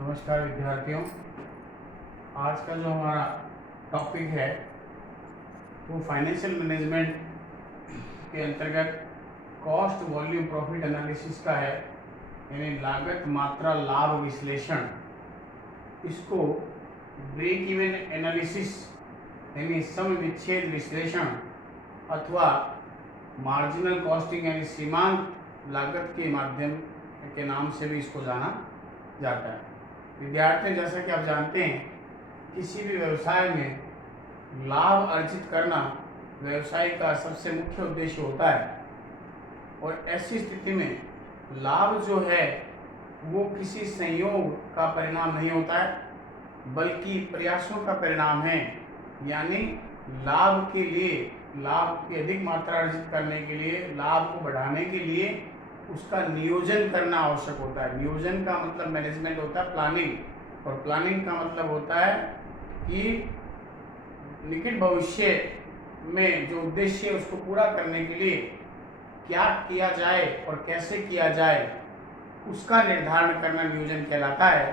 नमस्कार विद्यार्थियों। आज का जो हमारा टॉपिक है वो फाइनेंशियल मैनेजमेंट के अंतर्गत कॉस्ट वॉल्यूम प्रॉफिट एनालिसिस का है, यानी लागत मात्रा लाभ विश्लेषण। इसको ब्रेक इवन एनालिसिस यानी सम विच्छेद विश्लेषण अथवा मार्जिनल कॉस्टिंग यानी सीमांत लागत के माध्यम के नाम से भी इसको जाना जाता है। विद्यार्थी, जैसा कि आप जानते हैं, किसी भी व्यवसाय में लाभ अर्जित करना व्यवसाय का सबसे मुख्य उद्देश्य होता है और ऐसी स्थिति में लाभ जो है वो किसी संयोग का परिणाम नहीं होता है, बल्कि प्रयासों का परिणाम है। यानी लाभ के लिए, लाभ की अधिक मात्रा अर्जित करने के लिए, लाभ को बढ़ाने के लिए उसका नियोजन करना आवश्यक होता है। नियोजन का मतलब मैनेजमेंट होता है प्लानिंग, और प्लानिंग का मतलब होता है कि निकट भविष्य में जो उद्देश्य है उसको पूरा करने के लिए क्या किया जाए और कैसे किया जाए उसका निर्धारण करना नियोजन कहलाता है।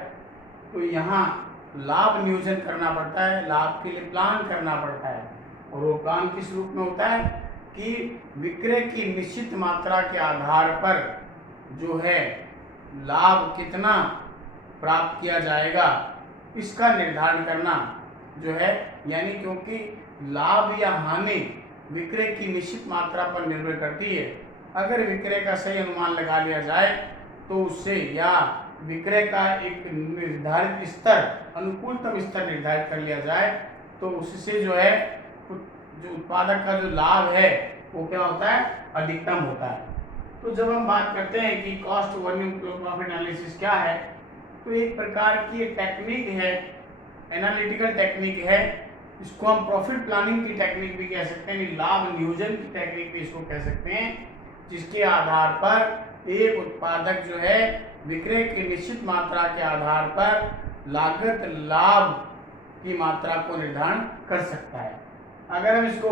तो यहाँ लाभ नियोजन करना पड़ता है, लाभ के लिए प्लान करना पड़ता है, और वो प्लान किस रूप में होता है कि विक्रय की निश्चित मात्रा के आधार पर जो है लाभ कितना प्राप्त किया जाएगा इसका निर्धारण करना जो है, यानी क्योंकि लाभ या हानि विक्रय की निश्चित मात्रा पर निर्भर करती है। अगर विक्रय का सही अनुमान लगा लिया जाए तो उससे, या विक्रय का एक निर्धारित स्तर, अनुकूलतम स्तर निर्धारित कर लिया जाए तो उससे जो है जो उत्पादक का जो लाभ है वो क्या होता है, अधिकतम होता है। तो जब हम बात करते हैं कि कॉस्ट वॉल्यूम प्रॉफिट एनालिसिस क्या है, तो एक प्रकार की एक टेक्निक है, एनालिटिकल टेक्निक है। इसको हम प्रॉफिट प्लानिंग की टेक्निक भी कह सकते हैं, लाभ नियोजन की टेक्निक भी इसको कह सकते हैं, जिसके आधार पर एक उत्पादक जो है विक्रय की निश्चित मात्रा के आधार पर लागत लाभ की मात्रा को निर्धारण कर सकता है। अगर हम इसको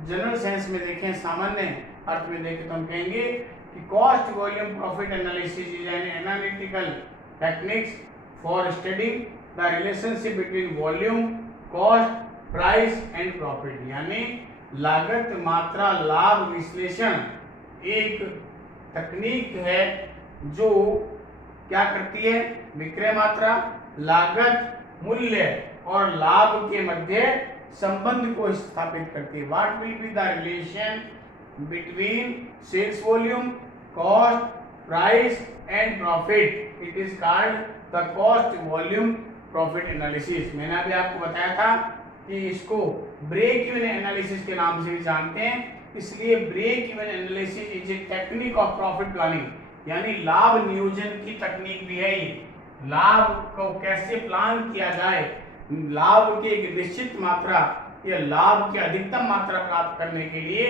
जनरल सेंस में देखें, सामान्य अर्थ में देखें, तो हम कहेंगे कि cost volume profit analysis is an analytical techniques for studying the relationship between volume, cost, price and profit. यानी लागत मात्रा लाभ विश्लेषण एक तकनीक है जो क्या करती है, विक्रय मात्रा, लागत, मूल्य और लाभ के मध्य संबंध को स्थापित करती है। What will be the relation between sales volume, cost, price and profit, it is called the cost volume profit analysis. मैंने अभी आपको बताया था कि इसको ब्रेक इवन एनालिसिस के नाम से भी जानते हैं, इसलिए break even analysis is a technique of profit planning, यानी लाभ नियोजन की तकनीक भी है। लाभ को कैसे प्लान किया जाए, लाभ की एक निश्चित मात्रा या लाभ की अधिकतम मात्रा प्राप्त करने के लिए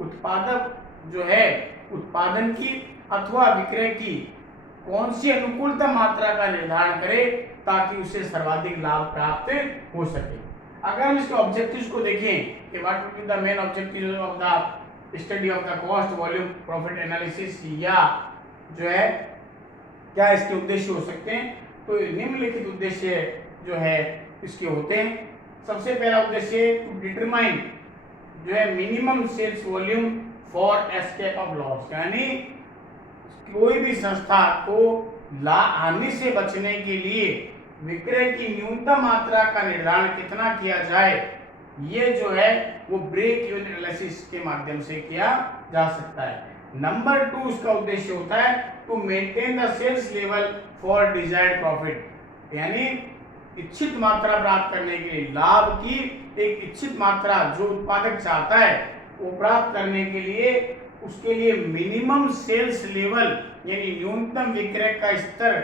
उत्पादक जो है उत्पादन की अथवा विक्रय की कौन सी अनुकूलतम मात्रा का निर्धारण करे ताकि उसे सर्वाधिक लाभ प्राप्त हो सके। अगर हम इसके ऑब्जेक्टिव्स को देखें कि what will be the main objective of the study of the cost volume profit analysis, या जो है क्या इसके उद्देश्य हो सकते हैं, तो निम्नलिखित उद्देश्य जो है इसके होते हैं। सबसे पहला उद्देश्य टू डिटरमाइन जो है minimum sales volume for escape of loss, यानी कोई भी संस्था को हानि से बचने के लिए विक्रय की न्यूनतम मात्रा का निर्धारण कितना किया जाए, ये जो है वो ब्रेक इवन एनालिसिस के माध्यम से किया जा सकता है। नंबर 2 उसका उद्देश्य होता है to maintain the sales level for desired profit, यानी इच्छित मात्रा प्राप्त करने के लिए, लाभ की एक इच्छित मात्रा जो उत्पादक चाहता है वो प्राप्त करने के लिए उसके लिए मिनिमम सेल्स लेवल यानी न्यूनतम विक्रय का स्तर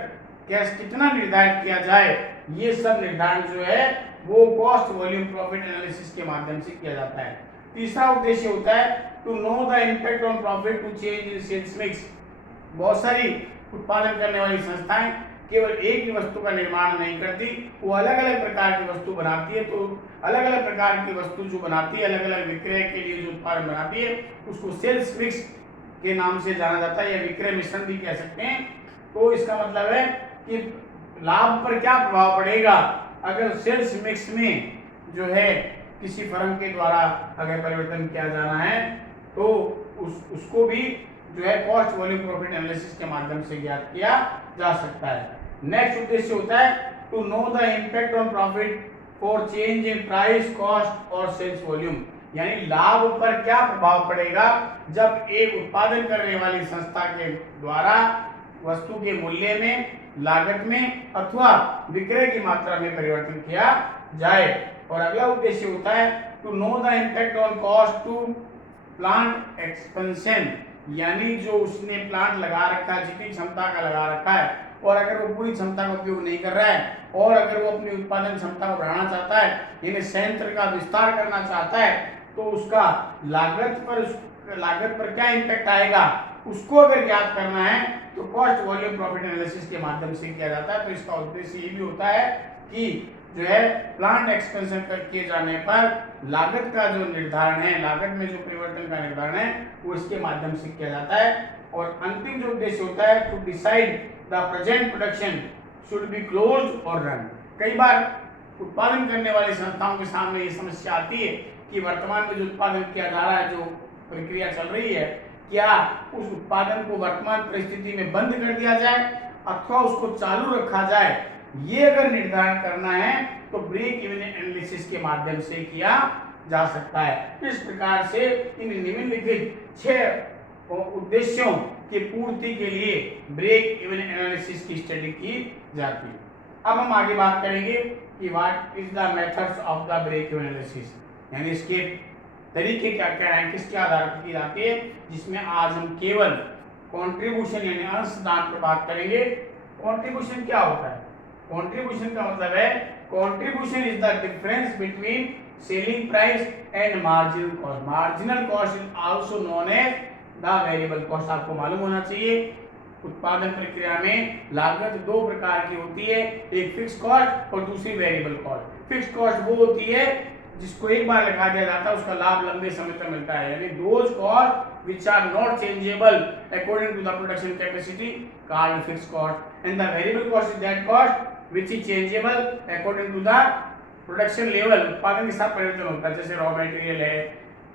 कितना निर्धारित किया जाए, ये सब निर्धारण जो है वो कॉस्ट वॉल्यूम प्रॉफिट एनालिसिस के माध्यम से किया जाता है। तीसरा उद्देश्य होता है to know the impact on profit to change in sales mix. बहुत सारी उत्पादन करने वाली संस्थाएं केवल एक ही वस्तु का निर्माण नहीं करती, वो अलग अलग प्रकार की वस्तु बनाती है। तो अलग अलग प्रकार की वस्तु जो बनाती है, अलग अलग विक्रय के लिए जो उत्पादन बनाती है, उसको सेल्स मिक्स के नाम से जाना जाता है या विक्रय मिश्रण भी कह सकते हैं। तो इसका मतलब है कि लाभ पर क्या प्रभाव पड़ेगा अगर सेल्स मिक्स में जो है किसी फर्म के द्वारा अगर परिवर्तन किया जाना है, तो उसको भी जो है कॉस्ट वॉल्यूम प्रॉफिट एनालिसिस के माध्यम से ज्ञात किया जा सकता है। नेक्स्ट उद्देश्य होता है to know the impact on profit for change in price, cost और सेल्स वॉल्यूम, यानी लाभ पर क्या प्रभाव पड़ेगा जब एक उत्पादन करने वाली संस्था के द्वारा वस्तु के मूल्य में, लागत में अथवा विक्रय की मात्रा में परिवर्तन किया जाए। और अगला उद्देश्य होता है to know the impact on cost to plant expansion, यानी जो उसने प्लांट लगा रखा है, जितनी क्षमता का लगा रखा है, और अगर वो पूरी क्षमता का उपयोग नहीं कर रहा है और अगर वो अपनी उत्पादन क्षमता को बढ़ाना चाहता है, यानी संयंत्र का विस्तार करना चाहता है, तो उसका लागत पर क्या इम्पैक्ट आएगा उसको अगर ज्ञात करना है तो कॉस्ट वॉल्यूम प्रॉफिट एनालिसिस के माध्यम से किया जाता है। तो इसका उद्देश्य ये भी होता है कि जो है प्लांट एक्सपेंशन किए जाने पर लागत का जो निर्धारण है, लागत में जो परिवर्तन का निर्धारण है, वो इसके माध्यम से किया जाता है। और अंतिम जो उद्देश्य होता है to decide the present production should be closed और रन। कई बार उत्पादन करने वाली संस्थाओं के सामने ये समस्या आती है कि वर्तमान में जो उत्पादन किया जा रहा है, जो प्रक्रिया चल रही है, क्या उस उत्पादन को वर्तमान परिस्थिति में बंद कर दिया जाए अथवा उसको चालू रखा जाए। ये अगर निर्धारण करना है तो ब्रेक इवन एनालिसिस के माध्यम से किया जा सकता है। इस प्रकार से इन निम्नलिखित 6 उद्देश्यों की पूर्ति के लिए ब्रेक इवन एनालिसिस की स्टडी की जाती है। अब हम आगे बात करेंगे कि what is the methods of the break even analysis, यानी इसके तरीके क्या क्या हैं, किसके आधार पर की जाती है, जिसमें आज हम केवल कंट्रीब्यूशन यानी अंशदान पर बात करेंगे। कंट्रीब्यूशन क्या होता है? कंट्रीब्यूशन का मतलब है contribution is the difference between selling price and marginal cost. Marginal cost is also known as the variable cost. आपको मालूम होना चाहिए उत्पादन प्रक्रिया में लागत 2 प्रकार की होती है, एक फिक्स कॉस्ट और दूसरी वेरिएबल कॉस्ट। फिक्स कॉस्ट वो होती है जिसको एक बार लगा दिया जाता है, उसका लाभ लंबे समय तक मिलता है, यानी those cost which are not changeable according to the production capacity called fix cost, and the variable cost is that cost which is changeable according to the production level. उत्पादन के साथ परिवर्तन होता है, जैसे रॉ मटेरियल है,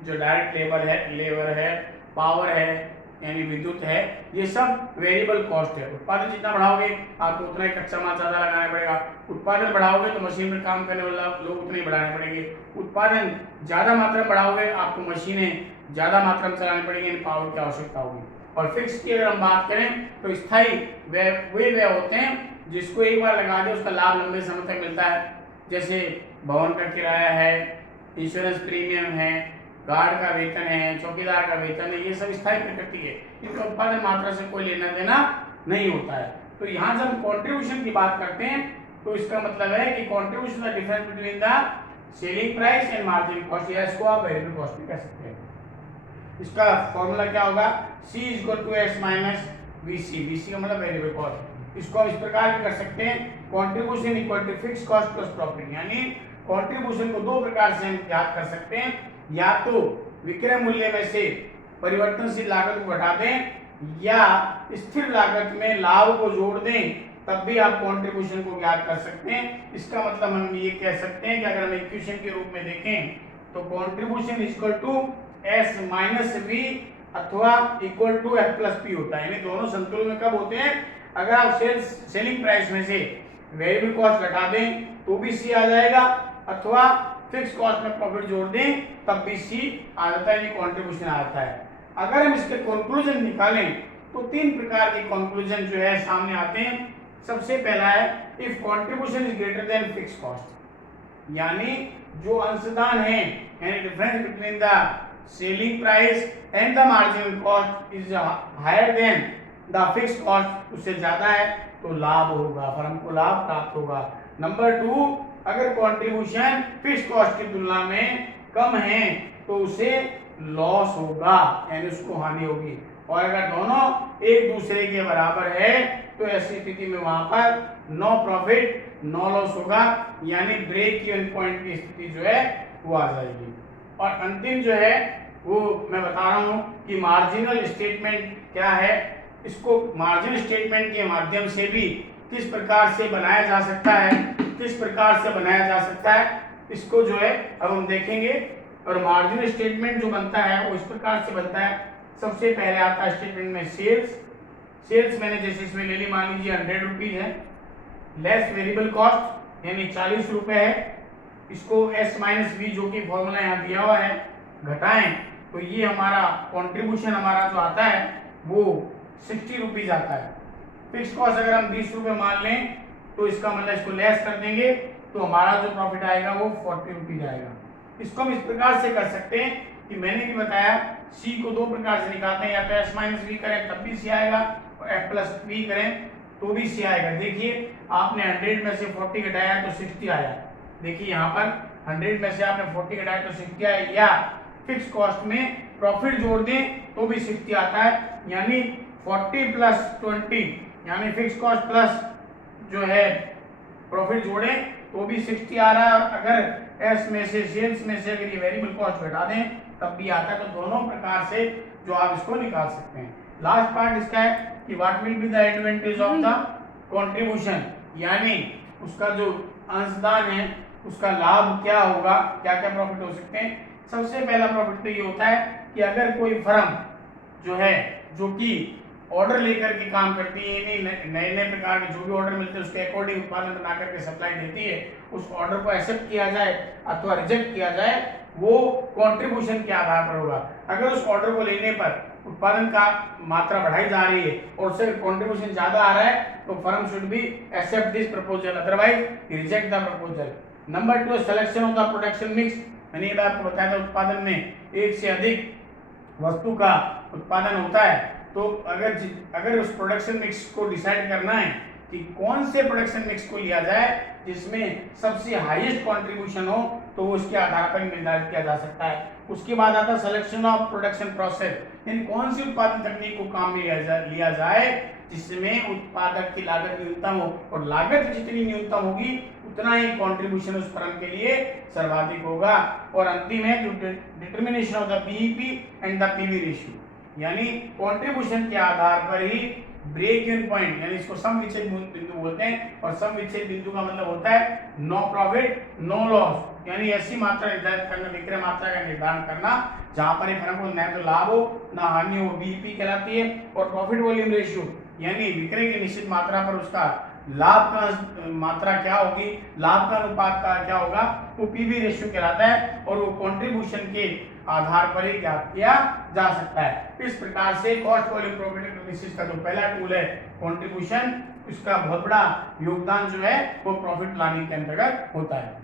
जो direct labour है, पावर है यानी विद्युत है, ये सब वेरिएबल कॉस्ट है। उत्पादन जितना बढ़ाओगे आपको उतना ही कच्चा माल ज्यादा लगाना पड़ेगा, उत्पादन बढ़ाओगे तो मशीन में काम करने वाला लोग उतने ही बढ़ाने पड़ेंगे, उत्पादन ज्यादा मात्रा में बढ़ाओगे आपको मशीनें ज्यादा मात्रा में चलानी पड़ेगी, पावर की आवश्यकता होगी। और फिक्स की अगर हम बात करें तो स्थायी व्यय होते हैं जिसको एक बार लगा दे उसका लाभ लंबे समय तक मिलता है, जैसे भवन का किराया है, इंश्योरेंस प्रीमियम है, गार्ड का वेतन है, चौकीदार का वेतन है, ये सब स्थायी प्रकृति है, इनका उत्पादन मात्रा से कोई लेना देना नहीं होता है। तो यहाँ जब कंट्रीब्यूशन की बात करते हैं तो इसका मतलब है कि contribution the difference between the selling price and margin cost, या इसको आप वेरिएबल कॉस्ट भी कह सकते हैं। इसका फॉर्मूला क्या होगा? C = S - VC। VC का मतलब वेरिएबल कॉस्ट। इसको हम इस प्रकार भी कर सकते हैं, contribution = fix cost plus profit, यानी कंट्रीब्यूशन को 2 प्रकार से हम ज्ञात कर सकते हैं, या तो विक्रय मूल्य में से परिवर्तनशील लागत को घटा दें या स्थिर लागत में लाभ को जोड़ दें, तब भी आप कंट्रीब्यूशन को ज्ञात कर सकते हैं। इसका मतलब हम ये कह सकते हैं कि अगर हम इक्वेशन के रूप में देखें तो कंट्रीब्यूशन S - V अथवा F+P होता है, यानी दोनों संतुलन में कब होते हैं? अगर आप सेलिंग प्राइस में से वेरिएबल कॉस्ट घटा दें तो भी C आ जाएगा, अथवा फिक्स कॉस्ट में प्रॉफिट जोड़ दें तब भी C आ जाता है, यानी कंट्रीब्यूशन आ जाता है। अगर हम इसके कंक्लूजन निकालें तो 3 प्रकार के कंक्लूजन जो है सामने आते हैं। सबसे पहला है if contribution is greater than fix cost, यानी जो अंशदान है यानी difference between the selling price and the marginal cost is higher than the fix cost, उससे ज्यादा है तो लाभ होगा, फर्म को लाभ प्राप्त होगा। नंबर 2, अगर कंट्रीब्यूशन फिक्स कॉस्ट की तुलना में कम है तो उसे लॉस होगा, यानी उसको हानि होगी। और अगर दोनों एक दूसरे के बराबर है तो ऐसी स्थिति में वहां पर नो प्रॉफिट नो लॉस होगा, यानी ब्रेक इवन पॉइंट की स्थिति जो है वो आ जाएगी। और अंतिम जो है वो मैं बता रहा हूं कि मार्जिनल स्टेटमेंट क्या है। इसको मार्जिन स्टेटमेंट के माध्यम से भी किस प्रकार से बनाया जा सकता है, किस प्रकार से बनाया जा सकता है, इसको जो है अब हम देखेंगे। और मार्जिन स्टेटमेंट जो बनता है वो इस प्रकार से बनता है। सबसे पहले आता है स्टेटमेंट में सेल्स मैंने जैसे इसमें ले ली, मान लीजिए 100 रुपीज है, लेस वेरिएबल कॉस्ट यानी 40 रुपए है, इसको S माइनस वी जो कि फॉर्मूला यहाँ दिया हुआ है घटाएं तो ये हमारा कंट्रीब्यूशन हमारा जो आता है वो 60 रुपीज आता है। फिक्स कॉस्ट अगर हम 20 रुपए मान लें तो इसका मतलब इसको लेस कर देंगे तो हमारा जो प्रॉफिट आएगा वो 40 रुपीज आएगा। इसको हम इस प्रकार से कर सकते हैं कि मैंने भी बताया सी को दो प्रकार से निकालते हैं, या तो S माइनस वी करें तब भी सी आएगा और F प्लस वी करें तो भी सी आएगा। देखिए आपने 100 में से 40 घटाया तो 60 आया। देखिए यहाँ पर 100 में से आपने 40 घटाया तो 60 आया, या फिक्स कॉस्ट में प्रॉफिट जोड़ दें तो भी 60 आता है, यानी 40 प्लस 20 यानी फिक्स कॉस्ट प्लस जो है प्रॉफिट जोड़े तो भी 60 आ रहा है। और अगर एस में से सेल्स में से अगर ये वेरिएबल कॉस्ट घटा दें तब भी आता है। तो दोनों प्रकार से जो आप इसको निकाल सकते हैं। लास्ट पार्ट इसका है कि what will be the advantage of the contribution, यानी उसका जो अंशदान है उसका लाभ क्या होगा, क्या क्या प्रॉफिट हो सकते हैं। सबसे पहला प्रॉफिट तो ये होता है कि अगर कोई फर्म जो है जो कि ऑर्डर लेकर के काम करती है, नए नए प्रकार के जो भी ऑर्डर मिलते हैं उसके अकॉर्डिंग उत्पादन बना करके सप्लाई देती है, उस ऑर्डर को एक्सेप्ट किया जाए अथवा रिजेक्ट किया जाए वो कंट्रीब्यूशन के आधार पर होगा। अगर उस ऑर्डर को लेने पर उत्पादन का मात्रा बढ़ाई जा रही है और उससे कंट्रीब्यूशन ज्यादा आ रहा है तो firm should be accept this proposal, otherwise reject the proposal. Number 2 selection of the production mix, मैंने ये आपको बताया था उत्पादन में एक से अधिक वस्तु का उत्पादन होता है तो अगर उस प्रोडक्शन मिक्स को डिसाइड करना है कि कौन से प्रोडक्शन मिक्स को लिया जाए जिसमें सबसे हाईएस्ट कंट्रीब्यूशन हो तो वो उसके आधार पर निर्धारित किया जा सकता है। उसके बाद आता है सिलेक्शन ऑफ प्रोडक्शन प्रोसेस, यानी कौन सी उत्पादन तकनीक को काम में लिया जाए जिसमें उत्पादक की लागत न्यूनतम हो, और लागत जितनी न्यूनतम होगी उतना ही कंट्रीब्यूशन उस फर्म के लिए सर्वाधिक होगा। और अंतिम है जो determination of the PEP and the PV ratio, यानी कंट्रीब्यूशन के आधार पर ही ब्रेक इवन पॉइंट, यानी इसको सम विच्छेद बिंदु बोलते हैं। और सम विच्छेद बिंदु का मतलब होता है नो प्रॉफिट नो लॉस, यानी ऐसी मात्रा निर्धारित करना, विक्रय मात्रा का निर्धारण करना जहां पर फर्म को न तो लाभ हो न हानि हो, बीईपी कहलाती है। और प्रॉफिट वॉल्यूम रेशियो, यानी विक्रय की निश्चित मात्रा पर उसका लाभ का मात्रा क्या होगी, लाभ का अनुपात का क्या होगा, वो पीवी रेशियो कहलाता है। और वो कंट्रीब्यूशन के आधार पर ही ज्ञात किया जा सकता है। इस प्रकार से कॉस्ट वॉल्यूम प्रॉफिट एनालिसिस का जो पहला टूल है कंट्रीब्यूशन, इसका बहुत बड़ा योगदान जो है वो प्रॉफिट प्लानिंग के अंतर्गत होता है।